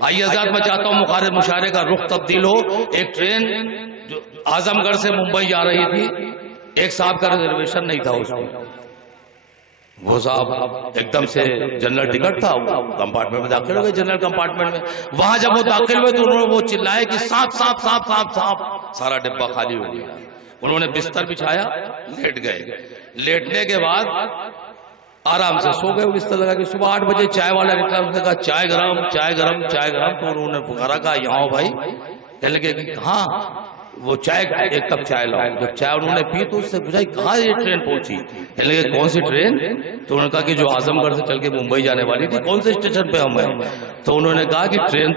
आइए आजाद, मैं चाहता हूँ मुखालिफ मुशायरे का रुख तब्दील हो। एक ट्रेन जो आजमगढ़ से मुंबई जा रही थी, एक साहब का रिजर्वेशन नहीं था उसमें। वो साहब एकदम से जनरल टिकट था, कंपार्टमेंट में दाखिल हो गए, जनरल कंपार्टमेंट में। वहां जब वो दाखिल हुए तो उन्होंने वो चिल्लाए कि सांप सांप सांप सांप सांप, सारा डिब्बा खाली हो गया। उन्होंने बिस्तर बिछाया, लेट गए। लेटने के बाद आराम से सो गए। बिस्तर लगा के सुबह 8 बजे चाय वाला निकला, उसने कहा चाय गरम चाय गरम चाय गरम। तो उन्होंने पुकारा, कहा यहाँ भाई। कहने लगे हाँ, वो चाय, एक कप चाय लाओ। जब चाय उन्होंने पी तो उससे पूछा कहाँ ये ट्रेन पहुंची। कहने लगे कौन सी ट्रेन। तो उन्होंने कहा कि जो आजमगढ़ से चल के मुंबई जाने वाली थी। कौन से स्टेशन पे हम हैं। तो उन्होंने कहा कि ट्रेन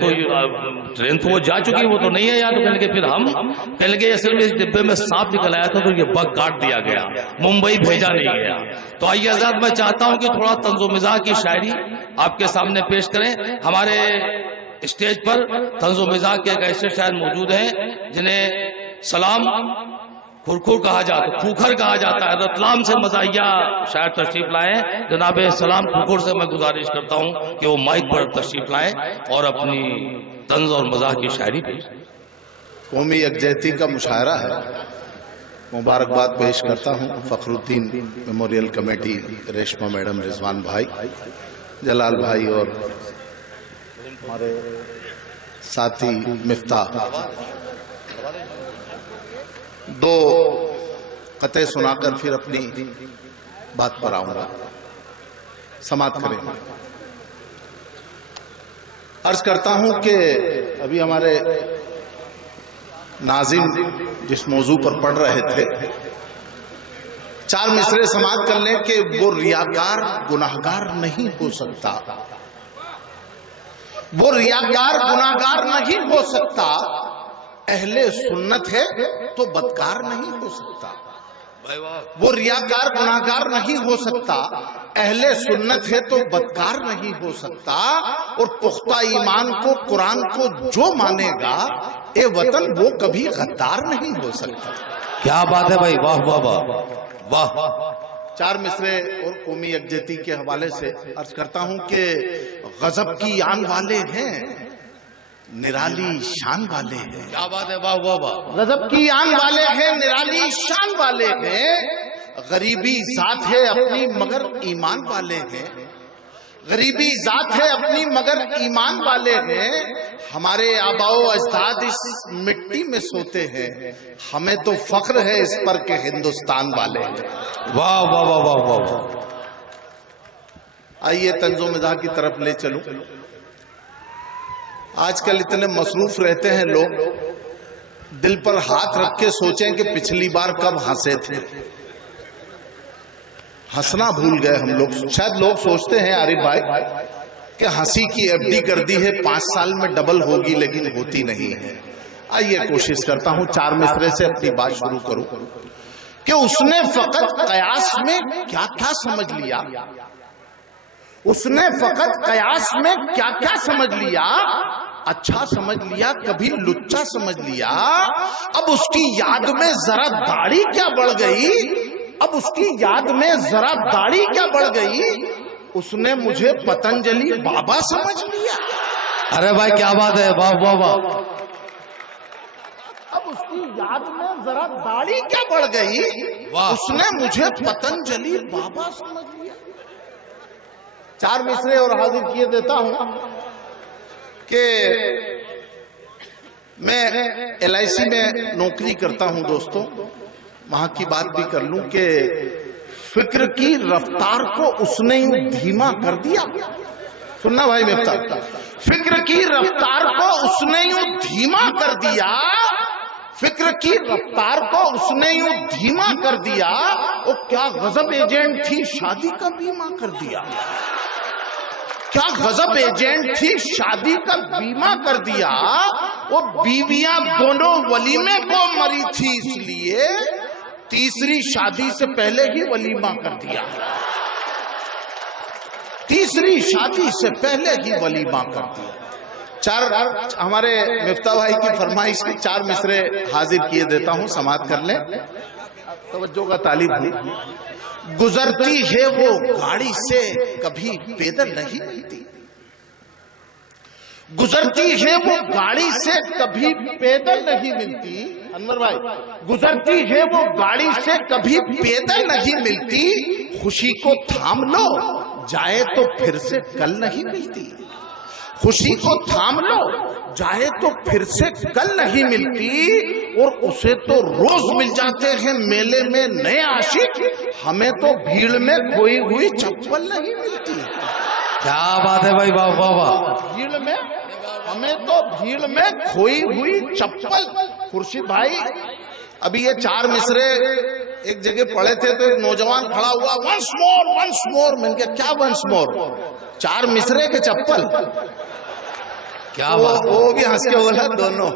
तो वो जा चुकी, वो तो नहीं है यार। तो कहने लगे फिर हम। कहने लगे असल में इस डिब्बे में सांप निकल आया था तो ये बग काट दिया गया, मुंबई भेजा नहीं गया। तो आइए आजाद, मैं चाहता हूं कि थोड़ा तंज़ो मिज़ाह की शायरी आपके सामने पेश करें। हमारे स्टेज पर तंज़ो मिज़ाह के एक ऐसे शायर मौजूद हैं जिन्हें सलाम खुरखुर कहा जाता, खूखर कहा जाता है। रतलाम से मज़ाहिया शायर तशरीफ लाए। जनाब सलाम खुरखुर से मैं गुजारिश करता हूं कि वो माइक पर तशरीफ लाएं और अपनी तंज और मज़ाह की शायरी पेश। कौमी यकजहती का मुशायरा है। मुबारकबाद पेश करता हूँ Fakhruddin memorial committee, Reshma madam, Rizwan भाई, जलाल भाई और हमारे साथी मिफ्ताह। दो कते सुनाकर फिर अपनी बात पर आऊंगा, समाप्त करेंगे। अर्ज करता हूं कि अभी हमारे नाज़िम जिस मौजू पर पढ़ रहे थे, 4 मिसरे समाप्त कर लें कि वो रियाकार गुनाहगार नहीं हो सकता, वो रियाकार गुनाहगार नहीं हो सकता। अहले सुन्नत है तो बदकार नहीं हो सकता। वो रियाकार गुनाहगार नहीं हो सकता, अहले सुन्नत है तो बदकार नहीं हो सकता। और पुख्ता ईमान को, कुरान को जो मानेगा ए वतन, वो कभी गद्दार नहीं हो सकता। क्या बात है भाई, वाह वाह वाह वाह। 4 मिसरे और कौमी यकजहती के हवाले से अर्ज करता हूं कि गजब की आन वाले हैं, निराली शान वाले हैं। क्या बात है, वाह वाह वाह। गजब की आन वाले हैं, निराली शान वाले हैं। गरीबी जात है अपनी मगर ईमान वाले हैं, गरीबी जात है अपनी मगर ईमान वाले हैं। हमारे आबाओ अजदाद इस मिट्टी में सोते हैं, हमें तो फख्र है इस पर के हिंदुस्तान वाले हैं। वाह वाह वाह वाह वाह। आइए तंज़ो मिज़ाह की तरफ ले चलूं। आजकल इतने मसरूफ रहते हैं लोग, दिल पर हाथ रख के सोचें कि पिछली बार कब हंसे थे। हंसना भूल गए हम लोग। शायद लोग सोचते हैं आरिफ भाई कि हंसी की एफडी कर दी है, 5 साल में डबल होगी, लेकिन होती नहीं है। आइए कोशिश करता हूं 4 मिसरे से अपनी बात शुरू करूं कि उसने फकत कयास में क्या क्या समझ लिया, उसने फकत कयास में क्या क्या समझ लिया। अच्छा समझ लिया, कभी लुच्चा समझ लिया। अब उसकी याद में जरा दाढ़ी क्या बढ़ गई, अब उसकी याद में जरा दाढ़ी क्या बढ़ गई, उसने मुझे पतंजलि बाबा समझ लिया। अरे भाई क्या बात है, वाह वाह वाह। अब उसकी याद में जरा दाढ़ी क्या बढ़ गई, उसने मुझे पतंजलि बाबा समझ लिया। 4 मिसरे और हाजिर किए देता हूं कि मैं LIC में नौकरी करता हूं दोस्तों। वहां की बात भी कर लूं कि फिक्र की रफ्तार को उसने यूं धीमा कर दिया। सुनना भाई मिफ्ता, फिक्र की रफ्तार को उसने यूं धीमा कर दिया, फिक्र की रफ्तार को उसने यूं धीमा कर दिया। वो क्या गजब एजेंट थी, शादी का बीमा कर दिया। क्या गजब एजेंट थी, शादी का बीमा कर दिया। वो बीवियां दोनों वलीमे को मरी थी, इसलिए तीसरी शादी से पहले ही वलीमा कर दिया। तीसरी शादी से पहले ही वलीमा कर दिया। 4 हमारे मिफ्ता भाई की फरमाइश के 4 मिसरे हाजिर किए देता हूं, समाप्त कर लें। तवज्जो का तालिब हूं। गुजरती है वो गाड़ी से कभी पैदल नहीं मिलती, गुजरती है वो गाड़ी से कभी पैदल नहीं मिलती। अनवर भाई, गुजरती है वो गाड़ी से कभी पैदल नहीं मिलती, खुशी को थाम लो जाए तो फिर से कल नहीं मिलती। खुशी को थाम लो जाए तो फिर से कल नहीं मिलती, और उसे तो रोज मिल जाते हैं मेले में नए आशिक, हमें तो भीड़ में खोई हुई चप्पल नहीं मिलती। क्या बात है भाई, वाह वाह वाह। भीड़ में, हमें तो भीड़ में खोई हुई चप्पल। खुर्शीद भाई, अभी ये चार मिसरे एक जगह पड़े थे तो एक नौजवान खड़ा हुआ, वंस मोर। मैंने कहा क्या वंस मोर? चार मिसरे के चप्पल। क्या बात। वो भी हंस के बोला दोनों।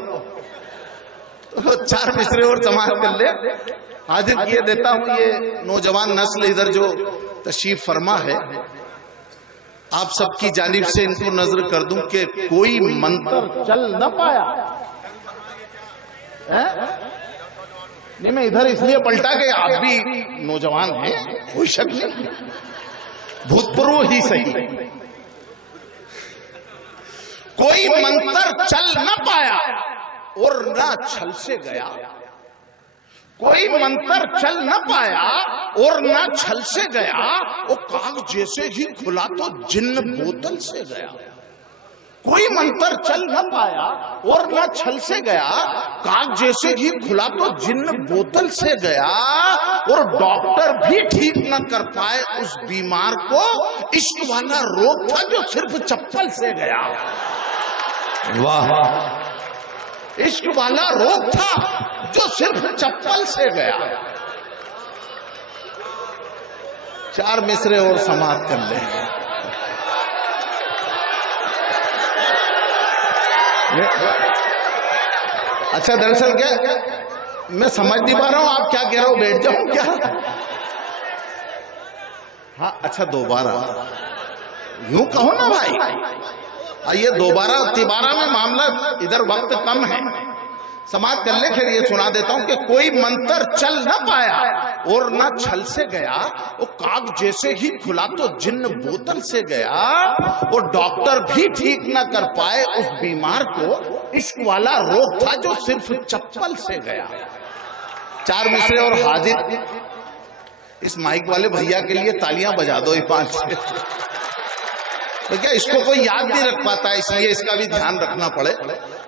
तो चार मिसरे और समाज कर ले। हाजिर किए देता हूं ये नौजवान नस्ल इधर जो तशरीफ फरमा है, आप सबकी जानिब से इनको नजर कर दूं कि कोई मंत्र चल न पाया है? नहीं, मैं इधर इसलिए पलटा कि आप भी नौजवान हैं, कोई शक नहीं, भूतपूर्व ही सही। कोई मंत्र चल न पाया और ना छल से गया। कोई मंत्र चल न पाया और ना छल से गया, वो काग जैसे ही खुला तो जिन्न बोतल से गया। कोई मंत्र चल न पाया और ना छल से गया, काग जैसे ही खुला तो जिन्न बोतल से गया, और डॉक्टर भी ठीक न कर पाए उस बीमार को, इश्क वाला रोग था जो सिर्फ चप्पल से गया। वाह। इश्क वाला रोग था जो सिर्फ चप्पल से गया। चार मिसरे और समाप्त कर ले। अच्छा, दरअसल क्या मैं समझ नहीं पा रहा हूं आप क्या कह रहे हो, बैठ जाऊं क्या? हाँ, अच्छा दोबारा यूं कहो ना भाई, ये दोबारा तिबारा में मामला, इधर वक्त कम है, समाप्त कर ले। फिर ये सुना देता हूं कि कोई मंत्र चल न पाया और न छल से गया, वो काग जैसे ही खुला तो जिन्न बोतल से गया, और डॉक्टर भी ठीक न कर पाए उस बीमार को, इश्क वाला रोग था जो सिर्फ चप्पल से गया। चार मिसरे और हाजिर। इस माइक वाले भैया के लिए तालियां बजा दो पांच से। तो क्या इसको कोई याद नहीं रख पाता, इसलिए इसका भी ध्यान रखना पड़े,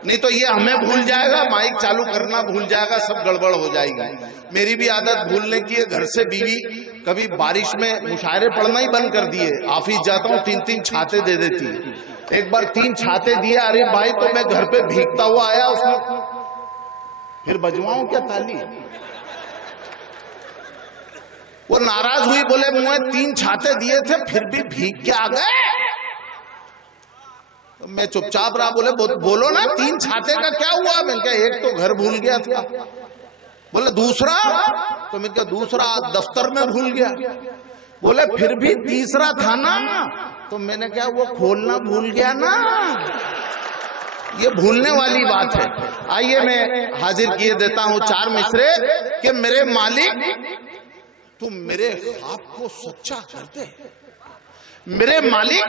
नहीं तो ये हमें भूल जाएगा, माइक चालू करना भूल जाएगा, सब गड़बड़ हो जाएगी। मेरी भी आदत भूलने की है। घर से बीवी कभी बारिश में मुशायरे पढ़ना ही बंद कर दिए। ऑफिस जाता हूँ 3-3 छाते दे देती है। एक बार 3 छाते दिए, अरे भाई तो मैं घर पे भीगता हुआ आया, उसमें फिर बजवाऊं क्या ताली? वो नाराज हुई, बोले मुझे 3 छाते दिए थे फिर भी भीग के आ गए। तो मैं चुपचाप रहा। बोले बोलो ना 3 छाते का क्या हुआ? मैंने कहा एक तो घर भूल गया था। बोले दूसरा? तो मैंने कहा दूसरा दफ्तर में भूल गया। बोले फिर भी तीसरा था ना? तो मैंने कहा वो खोलना भूल गया ना। ये भूलने वाली बात है। आइए मैं हाजिर किए देता हूं चार मिसरे कि मेरे मालिक तुम मेरे ख्वाब को सच्चा कर दे। मेरे मालिक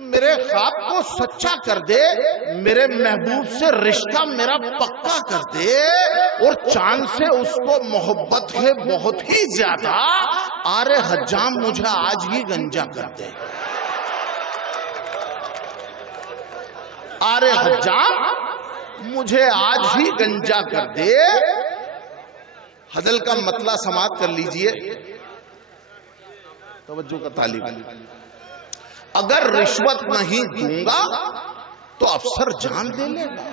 मेरे ख्वाब को सच्चा कर दे, मेरे महबूब से रिश्ता मेरा पक्का कर दे, और चांद से उसको मोहब्बत है बहुत ही ज्यादा, आरे हज्जाम मुझे आज ही गंजा कर दे। आरे हज्जाम मुझे आज ही गंजा कर दे। हजल का मतला समाप्त कर लीजिए, तवज्जो का तालिब। अगर रिश्वत नहीं दूंगा तो अफसर जान ले लेगा।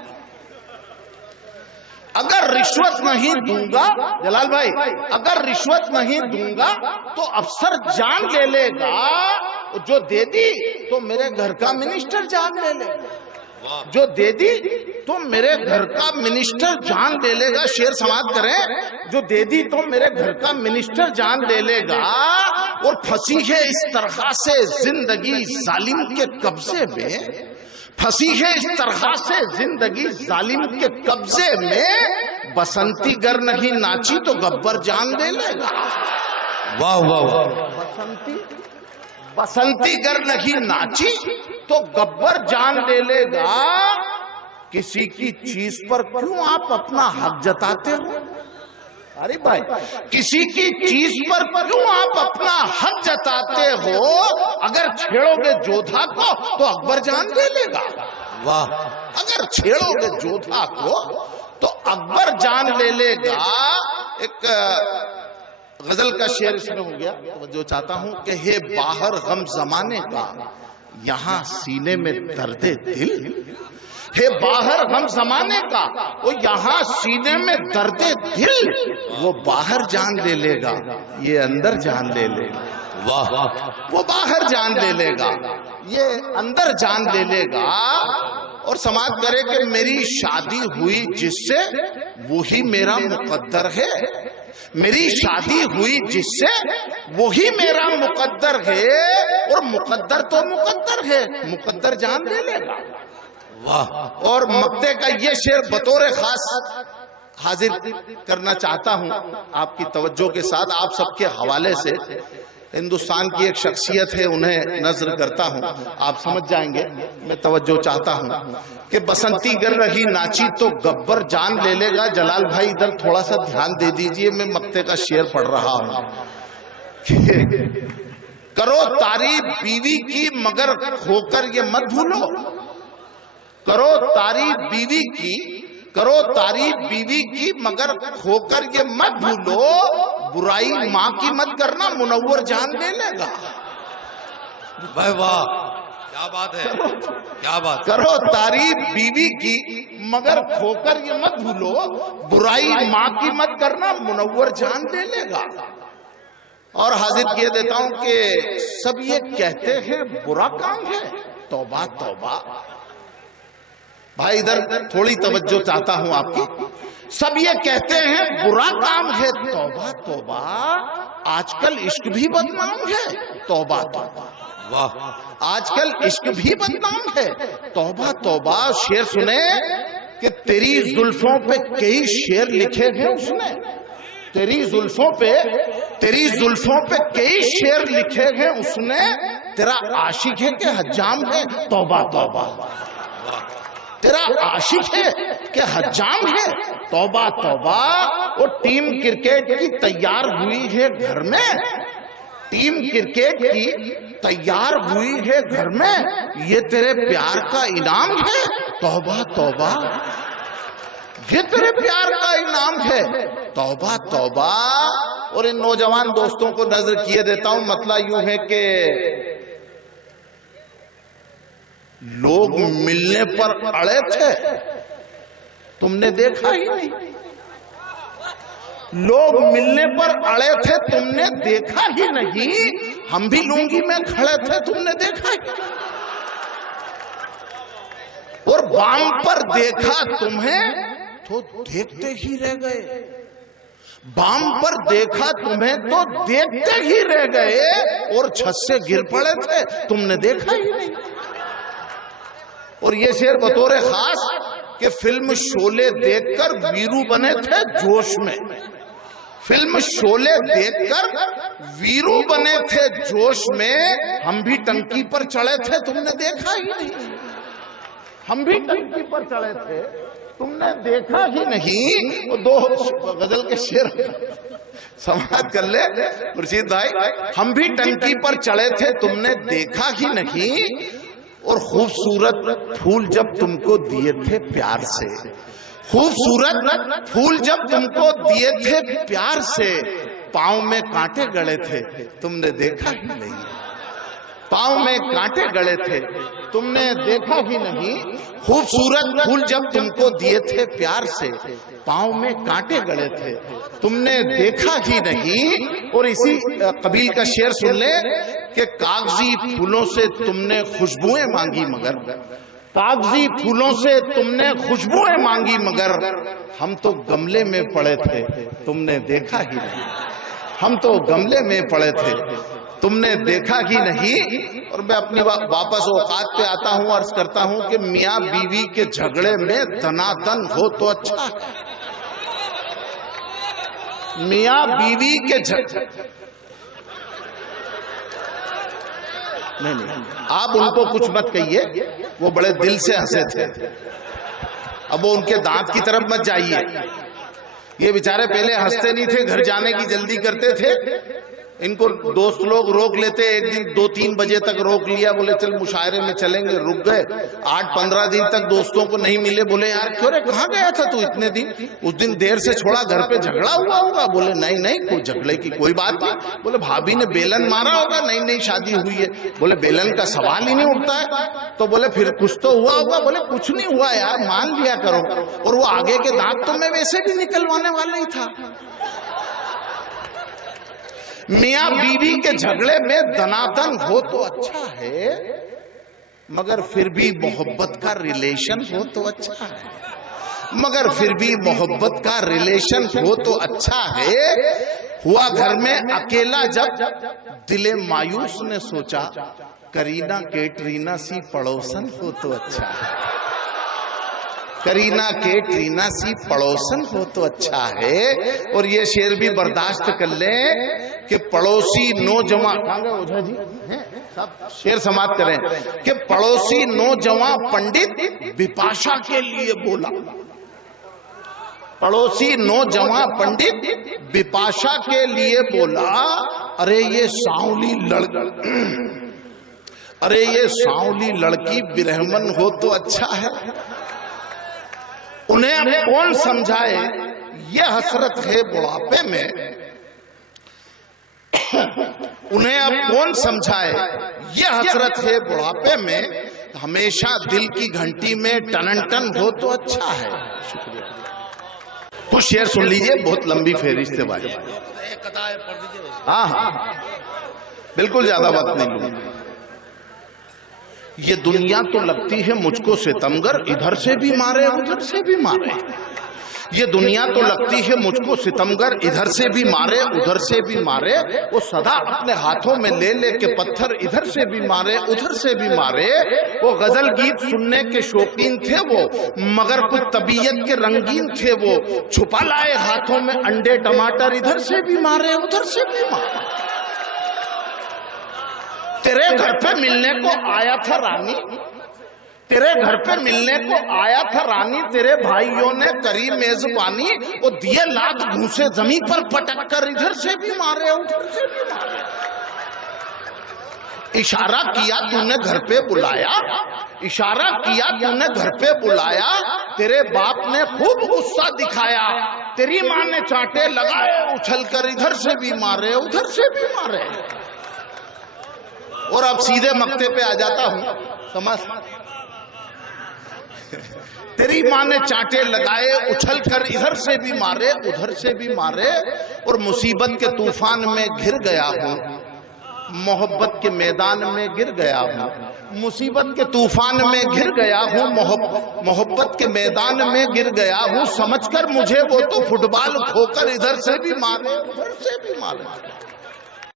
अगर रिश्वत नहीं दूंगा, जलाल भाई, अगर रिश्वत नहीं दूंगा तो अफसर जान ले लेगा। जो दे दी तो मेरे घर का मिनिस्टर जान ले लेगा। जो दे दी तो मेरे घर का मिनिस्टर जान ले लेगा। शेर समाप्त करें। जो दे दी तो मेरे घर का मिनिस्टर जान ले लेगा। और फंसी है इस तरह से जिंदगी जालिम के कब्जे में, फंसी है इस तरह से जिंदगी जालिम के कब्जे में, बसंती गर नहीं नाची तो गब्बर जान ले लेगा। वाह वाह वाह। बसंती बसंती गर नहीं नाची तो गब्बर जान ले लेगा। किसी की चीज पर क्यों आप अपना हक जताते हो? अरे भाई, किसी की चीज पर क्यों आप अपना हक जताते हो? अगर छेड़ोगे जोधा को तो अकबर जान ले लेगा। वाह, अगर छेड़ोगे जोधा को तो अकबर जान ले लेगा। एक गजल का शेर इसमें हो गया, तो जो चाहता हूं कि हे बाहर गम जमाने का, यहां सीने में दर्दे दिल। हे बाहर गम जमाने का, वो यहां सीने में दर्दे दिल। वो बाहर जान ले लेगा, ये अंदर जान ले लेगा। वाह, वो बाहर जान ले लेगा, ये अंदर जान ले लेगा। और समाज करे कि मेरी शादी हुई जिससे वही मेरा मुकद्दर है। मेरी शादी हुई जिससे वही मेरा मुकद्दर है। और मुकद्दर तो मुकद्दर है, मुकद्दर जान ले लेगा। वाह। और मक्ते का ये शेर बतौर खास हाजिर करना चाहता हूं आपकी तवज्जो के साथ, आप सबके हवाले से। हिंदुस्तान की एक शख्सियत है, उन्हें नजर करता हूं, आप समझ जाएंगे। मैं तवज्जो चाहता हूं कि बसंती गर रही नाची तो गब्बर जान ले लेगा। जलाल भाई इधर थोड़ा सा ध्यान दे दीजिए, मैं मक्ते का शेर पढ़ रहा हूं। करो तारीफ बीवी की मगर खोकर ये मत भूलो। करो तारीफ बीवी की, करो तारीफ बीवी की मगर खोकर ये मत भूलो। बुराई माँ की मत करना, मुनव्वर जान ले लेगा। भाई वाह, क्या बात है, क्या बात। करो तारीफ बीवी की मगर खोकर ये मत भूलो। बुराई माँ की मत करना, मुनव्वर जान ले लेगा। और हाजिर किए देता हूं कि सब ये कहते हैं बुरा काम है, तौबा तौबा। भाई इधर थोड़ी तवज्जो चाहता हूं आपकी। सब ये कहते हैं बुरा काम है, तौबा तौबा। आजकल इश्क भी बदनाम है, तौबा तौबा। वाह, आजकल इश्क भी बदनाम है, तौबा तौबा। शेर सुने कि तेरी जुल्फों पे कई शेर लिखे हैं उसने। तेरी जुल्फों पे, तेरी जुल्फों पे कई शेर लिखे हैं उसने। तेरा आशिक है कि हज्जाम है, तौबा तौबा। तेरा आशिक है कि हज्जाम है, तौबा तौबा। वो टीम क्रिकेट की तैयार हुई है घर में। टीम क्रिकेट की तैयार हुई है घर में। ये तेरे प्यार का इनाम है, तौबा तौबा। ये तेरे प्यार का इनाम है, तौबा तौबा। और इन नौजवान दोस्तों को नजर किए देता हूं, मतलब यूं है कि लोग मिलने पर अड़े थे, तुमने देखा ही नहीं। लोग मिलने पर अड़े थे, तुमने देखा ही नहीं। हम भी लुंगी में खड़े थे, तुमने देखा ही। और बाम पर देखा तुम्हें तो देखते ही रह गए। बाम पर देखा तुम्हें तो देखते ही रह गए। और छत से गिर पड़े थे, तुमने देखा ही नहीं। और ये शेर बतौर खास कि फिल्म शोले देखकर वीरू बने थे जोश में। फिल्म शोले देखकर वीरू बने थे जोश में। हम भी टंकी पर चढ़े थे, तुमने देखा ही नहीं। हम भी टंकी पर चढ़े थे, तुमने देखा ही नहीं। वो दो गजल के शेर समाप्त कर ले मुर्शीद भाई। हम भी टंकी पर चढ़े थे, तुमने देखा ही नहीं। और खूबसूरत फूल जब तुमको दिए थे प्यार से, खूबसूरत फूल जब तुमको दिए थे प्यार से। पाँव में कांटे गड़े थे, तुमने देखा ही नहीं। पाँव में कांटे गड़े थे, तुमने देखा ही नहीं। खूबसूरत फूल जब तुमको दिए थे प्यार से, पाँव में कांटे गड़े थे, तुमने देखा ही नहीं। और इसी कबील का शेर सुन ले कि कागजी फूलों से तुमने खुशबुएं मांगी मगर, कागजी फूलों से तुमने खुशबुएं मांगी मगर। हम तो गमले में पड़े थे, तुमने देखा ही नहीं। हम तो गमले में पड़े थे, तुमने देखा ही नहीं। और मैं अपनी वापस औकात पे आता हूं, अर्ज करता हूं कि मियाँ बीवी के झगड़े में दनादन हो तो अच्छा है। मियाँ बीवी के झगड़े, नहीं, आप उनको कुछ मत कहिए, वो बड़े दिल से हंसे थे। अब वो उनके दांत की तरफ मत जाइए। ये बेचारे पहले हंसते नहीं थे, घर जाने की जल्दी करते थे। इनको दोस्त लोग रोक लेते, एक दिन 2-3 बजे तक रोक लिया, बोले चल मुशायरे में चलेंगे, रुक गए। 8-15 दिन तक दोस्तों को नहीं मिले। बोले यार क्यों रे, कहाँ गया था तू इतने दिन? उस दिन देर से छोड़ा, घर पे झगड़ा हुआ होगा। बोले नहीं नहीं, कोई झगड़े की कोई बात नहीं। बोले भाभी ने बेलन मारा होगा, नई नई शादी हुई है। बोले बेलन का सवाल ही नहीं उठता है। तो बोले फिर कुछ तो हुआ होगा। बोले कुछ नहीं हुआ यार, मान लिया करो। और वो आगे के दांत तो मैं वैसे भी निकलवाने वाला ही था। मियां बीवी के झगड़े में दनादन हो तो अच्छा है, मगर फिर भी मोहब्बत का रिलेशन हो तो अच्छा है। मगर फिर भी मोहब्बत का रिलेशन हो तो अच्छा है। हुआ घर में अकेला जब दिले मायूस ने सोचा, करीना कैटरीना सी पड़ोसन हो तो अच्छा है। करीना कैटरीना सी पड़ोसन हो तो अच्छा है। और ये शेर भी बर्दाश्त कर लें कि पड़ोसी नौजवान, ओझा जी सब शेर समाप्त करें, कि पड़ोसी नौजवान पंडित बिपाशा के लिए बोला। पड़ोसी नौजवान पंडित बिपाशा के लिए बोला, अरे ये सांवली अरे ये सांवली लड़की बिरहमन हो तो अच्छा है। उन्हें अब कौन समझाए, ये हसरत है बुढ़ापे में। उन्हें अब कौन समझाए, ये हसरत है बुढ़ापे में। हमेशा दिल की घंटी में टन टन हो तो अच्छा है। शुक्रिया। कुछ शेर सुन लीजिए, बहुत लंबी फेरिस्त है भाई। हाँ हाँ, बिल्कुल ज्यादा बात नहीं लूंगा। ये दुनिया तो लगती है मुझको सितमगर, इधर से भी मारे उधर से भी मारे। ये दुनिया तो लगती है मुझको सितमगर, इधर से भी मारे उधर से भी मारे। वो सदा अपने हाथों में ले ले के पत्थर, इधर से भी मारे उधर से भी मारे। वो गजल गीत सुनने के शौकीन थे वो, मगर कुछ तबीयत के रंगीन थे वो। छुपा लाए हाथों में अंडे टमाटर, इधर से भी मारे उधर से भी मारे। तेरे घर पे मिलने को आया था रानी, तेरे घर पे मिलने को आया था रानी। तेरे भाइयों ने करी मेजबानी, वो दिए लात घूसे जमीन पर पटक कर, इधर से भी मारे उधर से भी मारे। इशारा किया तूने घर पे बुलाया, इशारा किया तूने घर पे बुलाया। तेरे बाप ने खूब गुस्सा दिखाया, तेरी माँ ने चांटे लगाए उछल कर, इधर से भी मारे उधर से भी मारे। और अब सीधे मक्ते पे आ जाता हूं, समझ। तेरी माँ ने चांटे लगाए उछल कर, इधर से भी मारे उधर से भी मारे। और मुसीबत के तूफान में घिर गया हूं, मोहब्बत के मैदान में गिर गया हूं। मुसीबत के तूफान में घिर गया हूं, मोहब्बत के मैदान में गिर गया हूं। समझकर मुझे वो तो फुटबॉल खोकर, इधर से भी मारे उधर से भी मारे।